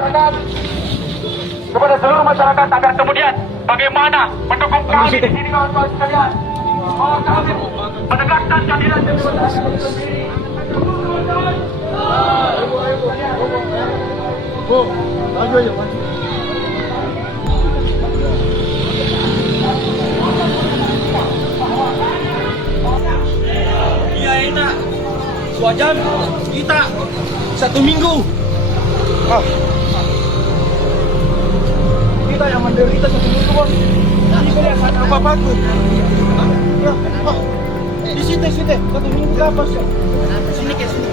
kepada seluruh masyarakat agar kemudian bagaimana mendukung kami di sini kawan-kawan sekalian. Bahwa kami menegakkan keadilan dan kebenaran itu sendiri. Maju aja, maju. Iya enak. 2 jam kita 1 minggu. Kita yang menderita 1 minggu, Bos. Ini kelihatan apa-apa tuh. Ya, di sini 1 minggu berapa sih? Sini ke sini.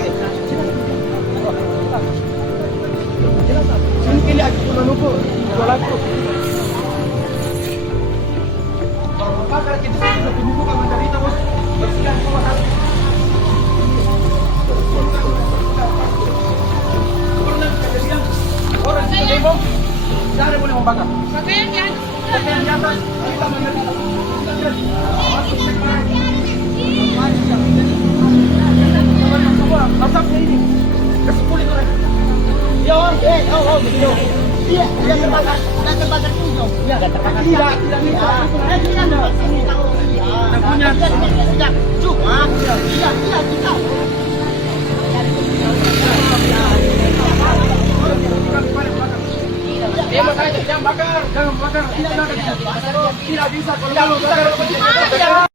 Sini kali aku menunggu jualanku. Apa kalau kita sini 1 minggu kan menderita, Bos? Bersihkan semua hati. Pernah kejadian orang di demo, tidak ada boleh membakar. Pakaian di atas, kita menderita. Asapnya ini, ke-10 orang. Ya, begitu. Iya, dia terbakar punya. Iya, terbakar. Tidak bisa. Tidak sini tahu. Tidak punya. Cuma, tidak kita. Jangan bakar. Tidak bisa. Kalau bakar,